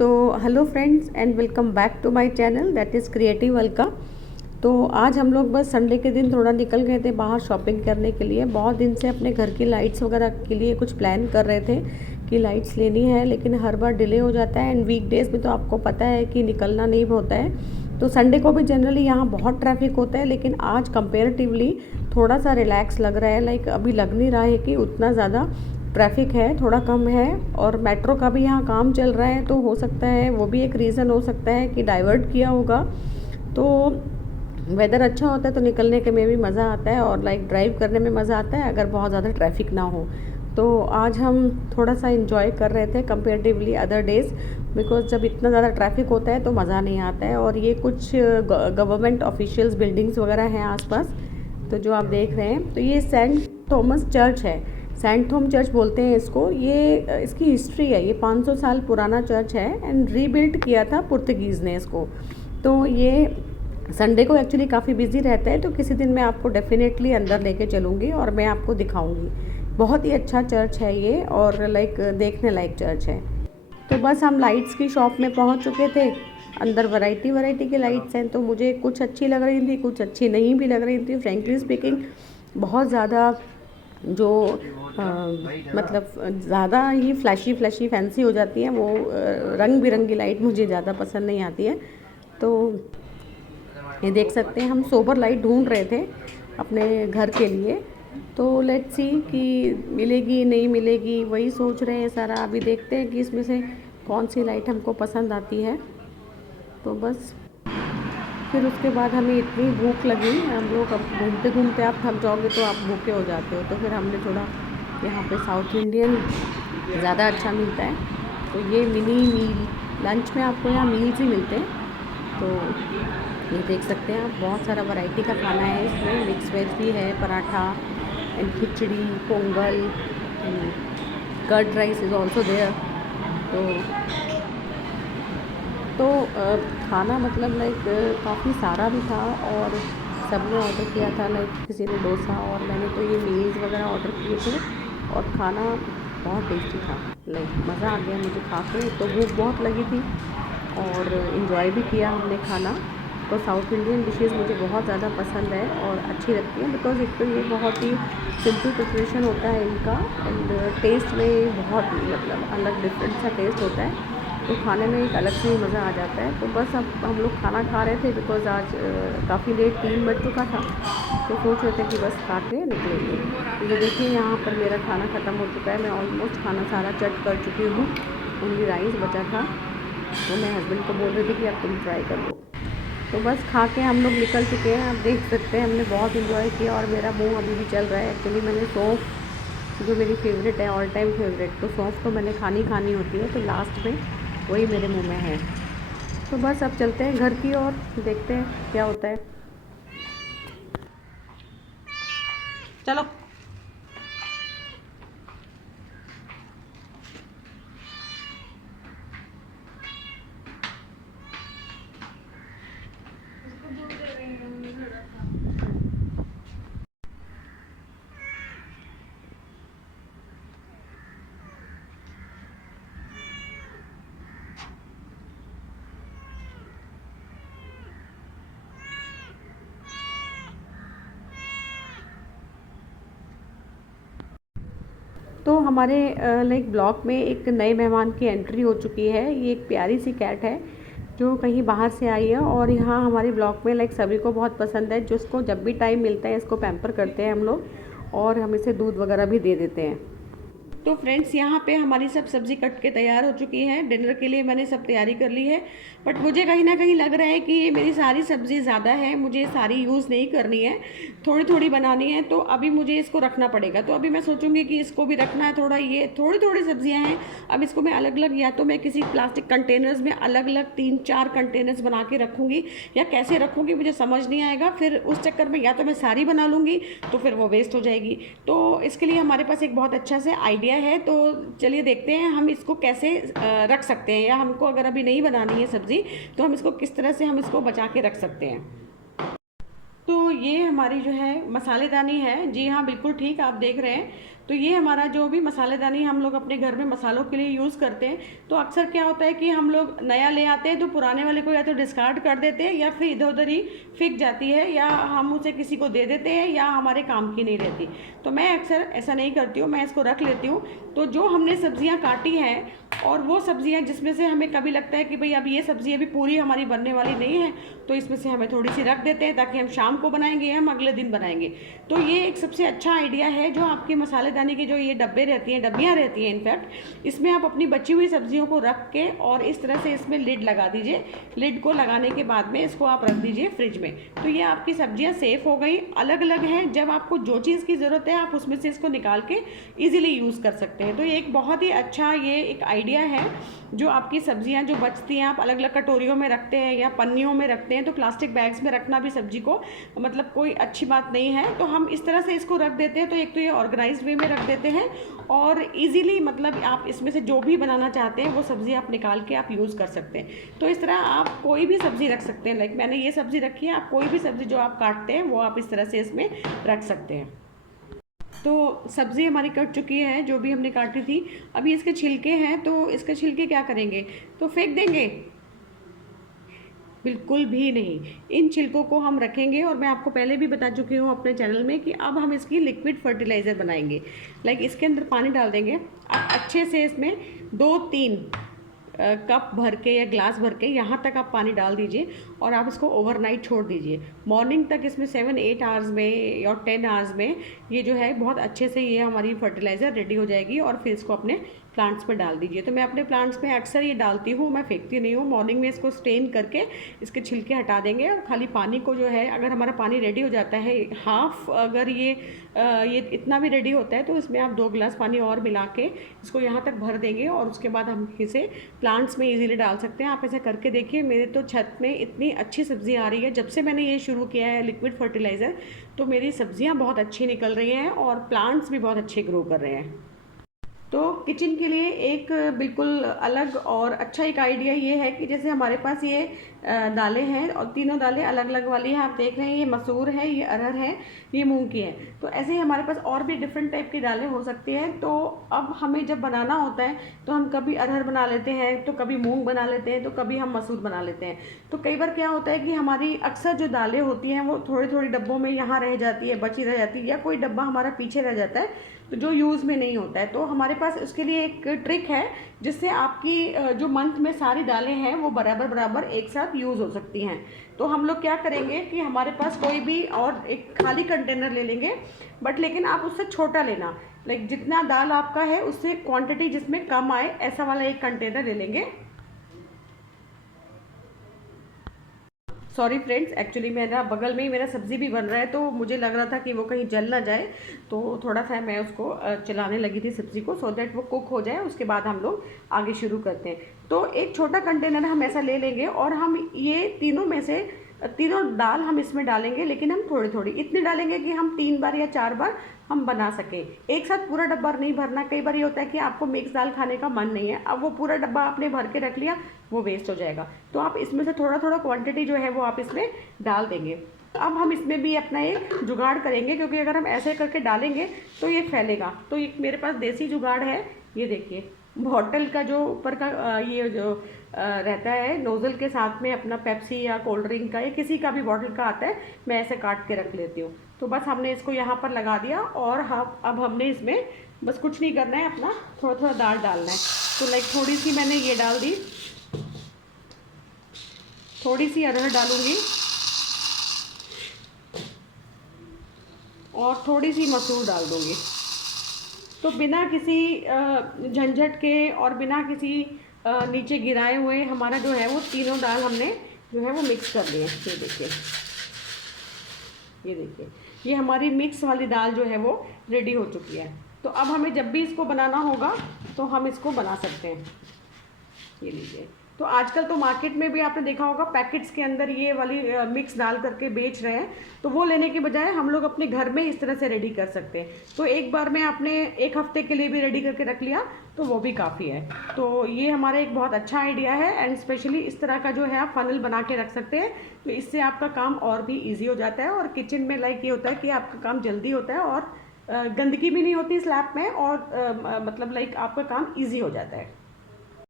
तो hello friends and welcome back to my channel that is creative Alka. तो आज हम लोग बस संडे के दिन थोड़ा निकल गए थे बाहर शॉपिंग करने के लिए। बहुत दिन से अपने घर की लाइट्स वगैरह के लिए कुछ प्लान कर रहे थे कि लाइट्स लेनी है, लेकिन हर बार डिले हो जाता है। एंड वीकडेज़ में तो आपको पता है कि निकलना नहीं होता है। तो संडे को भी जनरली यहाँ बहुत ट्रैफिक होता है, लेकिन आज कंपेरेटिवली थोड़ा सा रिलैक्स लग रहा है। लाइक अभी लग नहीं रहा है कि उतना ज़्यादा ट्रैफिक है, थोड़ा कम है। और मेट्रो का भी यहाँ काम चल रहा है, तो हो सकता है वो भी एक रीज़न हो सकता है कि डाइवर्ट किया होगा। तो वेदर अच्छा होता है तो निकलने के में भी मज़ा आता है और लाइक ड्राइव करने में मज़ा आता है अगर बहुत ज़्यादा ट्रैफिक ना हो। तो आज हम थोड़ा सा इन्जॉय कर रहे थे कंपेरेटिवली अदर डेज़, बिकॉज जब इतना ज़्यादा ट्रैफिक होता है तो मज़ा नहीं आता है। और ये कुछ गवर्नमेंट ऑफिशियल्स बिल्डिंग्स वगैरह हैं आसपास, तो जो आप देख रहे हैं तो ये सेंट थॉमस चर्च है। सेंट थॉम चर्च बोलते हैं इसको। ये इसकी हिस्ट्री है, ये 500 साल पुराना चर्च है एंड रीबिल्ड किया था पुर्तगीज़ ने इसको। तो ये संडे को एक्चुअली काफ़ी बिजी रहता है, तो किसी दिन मैं आपको डेफिनेटली अंदर लेके चलूँगी और मैं आपको दिखाऊँगी। बहुत ही अच्छा चर्च है ये और लाइक देखने लायक चर्च है। तो बस हम लाइट्स की शॉप में पहुंच चुके थे। अंदर वैरायटी की लाइट्स हैं, तो मुझे कुछ अच्छी लग रही थी, कुछ अच्छी नहीं भी लग रही थी। फ्रेंकली स्पीकिंग बहुत ज़्यादा जो मतलब ज़्यादा ही फ्लैशी फैंसी हो जाती हैं वो रंग बिरंगी लाइट मुझे ज़्यादा पसंद नहीं आती है। तो ये देख सकते हैं हम सोबर लाइट ढूंढ रहे थे अपने घर के लिए। तो लेट्स सी कि मिलेगी नहीं मिलेगी, वही सोच रहे हैं सारा। अभी देखते हैं कि इसमें से कौन सी लाइट हमको पसंद आती है। तो बस फिर उसके बाद हमें इतनी भूख लगी, हम लोग अब घूमते घूमते आप थक जाओगे तो आप भूखे हो जाते हो। तो फिर हमने थोड़ा यहाँ पे साउथ इंडियन ज़्यादा अच्छा मिलता है, तो ये मिनी मील लंच में आपको यहाँ मील्स ही मिलते हैं। तो ये देख सकते हैं आप, बहुत सारा वैरायटी का खाना है इसमें। मिक्स वेज भी है, paratha and khichdi, pongal, curd rice is also there. तो खाना मतलब लाइक काफ़ी सारा भी था और सबने ऑर्डर किया था। लाइक किसी ने डोसा और मैंने तो ये मील्स वगैरह ऑर्डर किए थे और खाना बहुत टेस्टी था। लाइक मज़ा आ गया मुझे खा के। तो भूख बहुत लगी थी और इन्जॉय भी किया हमने खाना। तो साउथ इंडियन डिशेज़ मुझे बहुत ज़्यादा पसंद है और अच्छी लगती हैं, बिकॉज एक तो ये बहुत ही सिंपल प्रिपरेशन होता है इनका एंड टेस्ट में बहुत मतलब अलग डिफरेंट सा टेस्ट होता है। तो खाने में एक अलग से ही मज़ा आ जाता है। तो बस अब हम लोग खाना खा रहे थे, बिकॉज आज काफ़ी लेट 3 बज चुका था। तो सोच रहे थे कि बस खा के निकलेंगे। तो ये देखिए यहाँ पर मेरा खाना ख़त्म हो चुका है। मैं ऑलमोस्ट खाना सारा चट कर चुकी हूँ, ओनली राइस बचा था। तो मैं हस्बैंड को बोल रही थी कि अब तुम ट्राई कर लो। तो बस खा के हम लोग निकल चुके हैं। आप देख सकते हैं हमने बहुत इन्जॉय किया और मेरा मुंह अभी भी चल रहा है। एक्चुअली मैंने सौंफ, जो मेरी फेवरेट है, ऑल टाइम फेवरेट, तो सौंफ तो मैंने खानी होती है, तो लास्ट में वही मेरे मुंह में है। तो बस अब चलते हैं घर की ओर, देखते हैं क्या होता है। चलो। तो हमारे लाइक ब्लॉक में एक नए मेहमान की एंट्री हो चुकी है। ये एक प्यारी सी कैट है जो कहीं बाहर से आई है और यहाँ हमारे ब्लॉक में लाइक सभी को बहुत पसंद है। जिसको जब भी टाइम मिलता है इसको पैम्पर करते हैं हम लोग और हम इसे दूध वगैरह भी दे देते हैं। तो फ्रेंड्स यहाँ पे हमारी सब सब्ज़ी कट के तैयार हो चुकी है। डिनर के लिए मैंने सब तैयारी कर ली है, बट मुझे कहीं ना कहीं लग रहा है कि ये मेरी सारी सब्ज़ी ज़्यादा है, मुझे सारी यूज़ नहीं करनी है, थोड़ी थोड़ी बनानी है। तो अभी मुझे इसको रखना पड़ेगा। तो अभी मैं सोचूंगी कि इसको भी रखना है थोड़ा। ये थोड़ी थोड़ी सब्जियाँ हैं, अब इसको मैं अलग अलग, या तो मैं किसी प्लास्टिक कंटेनर्स में अलग अलग 3-4 कंटेनर्स बना के रखूँगी, या कैसे रखूँगी मुझे समझ नहीं आएगा। फिर उस चक्कर में या तो मैं सारी बना लूँगी तो फिर वो वेस्ट हो जाएगी। तो इसके लिए हमारे पास एक बहुत अच्छा से आइडिया है। तो चलिए देखते हैं हम इसको कैसे रख सकते हैं, या हमको अगर अभी नहीं बनानी है सब्ज़ी तो हम इसको किस तरह से हम इसको बचा के रख सकते हैं। तो ये हमारी जो है मसालेदानी है, जी हाँ बिल्कुल ठीक आप देख रहे हैं। तो ये हमारा जो भी मसालेदानी हम लोग अपने घर में मसालों के लिए यूज़ करते हैं, तो अक्सर क्या होता है कि हम लोग नया ले आते हैं तो पुराने वाले को या तो डिस्कार्ड कर देते हैं या फिर इधर उधर ही फेंक जाती है, या हम उसे किसी को दे देते हैं, या हमारे काम की नहीं रहती। तो मैं अक्सर ऐसा नहीं करती हूँ, मैं इसको रख लेती हूँ। तो जो हमने सब्जियाँ काटी हैं और वो सब्जियाँ जिसमें से हमें कभी लगता है कि भाई अब ये सब्ज़ी अभी पूरी हमारी बनने वाली नहीं है, तो इसमें से हमें थोड़ी सी रख देते हैं ताकि हम शाम को बनाएंगे या हम अगले दिन बनाएंगे। तो ये एक सबसे अच्छा आइडिया है, जो आपकी मसालेदानी की जो ये डब्बे रहती हैं, डब्बियाँ रहती हैं इनफैक्ट, इसमें आप अपनी बची हुई सब्जियों को रख के और इस तरह से इसमें लिड लगा दीजिए। लिड को लगाने के बाद में इसको आप रख दीजिए फ्रिज में। तो ये आपकी सब्जियाँ सेफ़ हो गई, अलग अलग हैं। जब आपको जो चीज़ की ज़रूरत है आप उसमें से इसको निकाल के ईजिली यूज़ कर सकते हैं। तो ये एक बहुत ही अच्छा ये एक आइडिया है, जो आपकी सब्जियां जो बचती हैं आप अलग अलग कटोरियों में रखते हैं या पन्नियों में रखते हैं, तो प्लास्टिक बैग्स में रखना भी सब्जी को मतलब कोई अच्छी बात नहीं है। तो हम इस तरह से इसको रख देते हैं, तो एक तो ये ऑर्गेनाइज्ड वे में रख देते हैं और इजीली मतलब आप इसमें से जो भी बनाना चाहते हैं वो सब्ज़ी आप निकाल के आप यूज़ कर सकते हैं। तो इस तरह आप कोई भी सब्ज़ी रख सकते हैं। लाइक मैंने ये सब्ज़ी रखी है, आप कोई भी सब्ज़ी जो आप काटते हैं वो आप इस तरह से इसमें रख सकते हैं। तो सब्ज़ी हमारी कट चुकी है, जो भी हमने काटी थी। अभी इसके छिलके हैं, तो इसके छिलके क्या करेंगे, तो फेंक देंगे? बिल्कुल भी नहीं, इन छिलकों को हम रखेंगे। और मैं आपको पहले भी बता चुकी हूँ अपने चैनल में कि अब हम इसकी लिक्विड फर्टिलाइज़र बनाएंगे। लाइक इसके अंदर पानी डाल देंगे, आप अच्छे से इसमें 2-3 कप भर के या ग्लास भर के यहाँ तक आप पानी डाल दीजिए और आप इसको ओवरनाइट छोड़ दीजिए। मॉर्निंग तक इसमें 7-8 आवर्स में या 10 आवर्स में ये जो है बहुत अच्छे से ये हमारी फर्टिलाइज़र रेडी हो जाएगी। और फिर इसको अपने प्लांट्स में डाल दीजिए। तो मैं अपने प्लांट्स में अक्सर ये डालती हूँ, मैं फेंकती नहीं हूँ। मॉर्निंग में इसको स्ट्रेन करके इसके छिलके हटा देंगे और खाली पानी को जो है, अगर हमारा पानी रेडी हो जाता है हाफ, अगर ये इतना भी रेडी होता है, तो इसमें आप 2 गिलास पानी और मिला के इसको यहाँ तक भर देंगे और उसके बाद हम इसे प्लांट्स में इजीली डाल सकते हैं। आप ऐसे करके देखिए, मेरे तो छत में इतनी अच्छी सब्ज़ी आ रही है जब से मैंने ये शुरू किया है लिक्विड फर्टिलाइज़र। तो मेरी सब्जियाँ बहुत अच्छी निकल रही हैं और प्लांट्स भी बहुत अच्छे ग्रो कर रहे हैं। तो किचन के लिए एक बिल्कुल अलग और अच्छा एक आइडिया ये है कि जैसे हमारे पास ये दालें हैं और तीनों दालें अलग अलग वाली हैं, आप देख रहे हैं, ये मसूर है, ये अरहर है, ये मूंग की है। तो ऐसे ही हमारे पास और भी डिफरेंट टाइप की दालें हो सकती हैं। तो अब हमें जब बनाना होता है तो हम कभी अरहर बना लेते हैं, तो कभी मूंग बना लेते हैं, तो कभी हम मसूर बना लेते हैं। तो कई बार क्या होता है कि हमारी अक्सर जो दालें होती हैं वो थोड़ी थोड़ी डब्बों में यहाँ रह जाती है, बची रह जाती है, या कोई डब्बा हमारा पीछे रह जाता है तो जो यूज़ में नहीं होता है। तो हमारे पास उसके लिए एक ट्रिक है जिससे आपकी जो मंथ में सारी दालें हैं वो बराबर बराबर एक साथ यूज़ हो सकती हैं। तो हम लोग क्या करेंगे कि हमारे पास कोई भी और एक खाली कंटेनर ले लेंगे, बट लेकिन आप उससे छोटा लेना, लाइक जितना दाल आपका है उससे क्वांटिटी जिसमें कम आए, ऐसा वाला एक कंटेनर ले लेंगे। सॉरी फ्रेंड्स, एक्चुअली मेरा बगल में ही मेरा सब्ज़ी भी बन रहा है, तो मुझे लग रहा था कि वो कहीं जल ना जाए, तो थोड़ा सा मैं उसको चलाने लगी थी सब्ज़ी को, सो दैट वो कुक हो जाए। उसके बाद हम लोग आगे शुरू करते हैं। तो एक छोटा कंटेनर हम ऐसा ले लेंगे और हम ये तीनों में से तीनों दाल हम इसमें डालेंगे, लेकिन हम थोड़ी थोड़ी इतनी डालेंगे कि हम 3 बार या 4 बार हम बना सकें। एक साथ पूरा डब्बा नहीं भरना। कई बार ये होता है कि आपको मिक्स दाल खाने का मन नहीं है, अब वो पूरा डब्बा आपने भर के रख लिया, वो वेस्ट हो जाएगा। तो आप इसमें से थोड़ा थोड़ा क्वांटिटी जो है वो आप इसमें डाल देंगे। अब हम इसमें भी अपना एक जुगाड़ करेंगे, क्योंकि अगर हम ऐसे करके डालेंगे तो ये फैलेगा। तो ये मेरे पास देसी जुगाड़ है, ये देखिए, बॉटल का जो ऊपर का ये जो रहता है नोज़ल के साथ में अपना पेप्सी या कोल्ड ड्रिंक का या किसी का भी बॉटल का आता है, मैं ऐसे काट के रख लेती हूँ। तो बस हमने इसको यहाँ पर लगा दिया और अब हमने इसमें बस कुछ नहीं करना है, अपना थोड़ा थोड़ा दाल डालना है। तो लाइक थोड़ी सी मैंने ये डाल दी, थोड़ी सी अरहर डालूंगी और थोड़ी सी मसूर डाल दूँगी। तो बिना किसी झंझट के और बिना किसी नीचे गिराए हुए हमारा जो है वो तीनों दाल हमने जो है वो मिक्स कर लिए। ये देखिए, ये देखिए, ये हमारी मिक्स वाली दाल जो है वो रेडी हो चुकी है। तो अब हमें जब भी इसको बनाना होगा तो हम इसको बना सकते हैं। ये लीजिए, तो आजकल तो मार्केट में भी आपने देखा होगा पैकेट्स के अंदर ये वाली मिक्स डाल करके बेच रहे हैं, तो वो लेने के बजाय हम लोग अपने घर में इस तरह से रेडी कर सकते हैं। तो एक बार में आपने एक हफ्ते के लिए भी रेडी करके रख लिया तो वो भी काफ़ी है। तो ये हमारा एक बहुत अच्छा आइडिया है, एंड स्पेशली इस तरह का जो है आप फनल बना के रख सकते हैं, तो इससे आपका काम और भी ईजी हो जाता है। और किचन में लाइक ये होता है कि आपका काम जल्दी होता है और गंदगी भी नहीं होती स्लैब में, और मतलब लाइक आपका काम ईजी हो जाता है।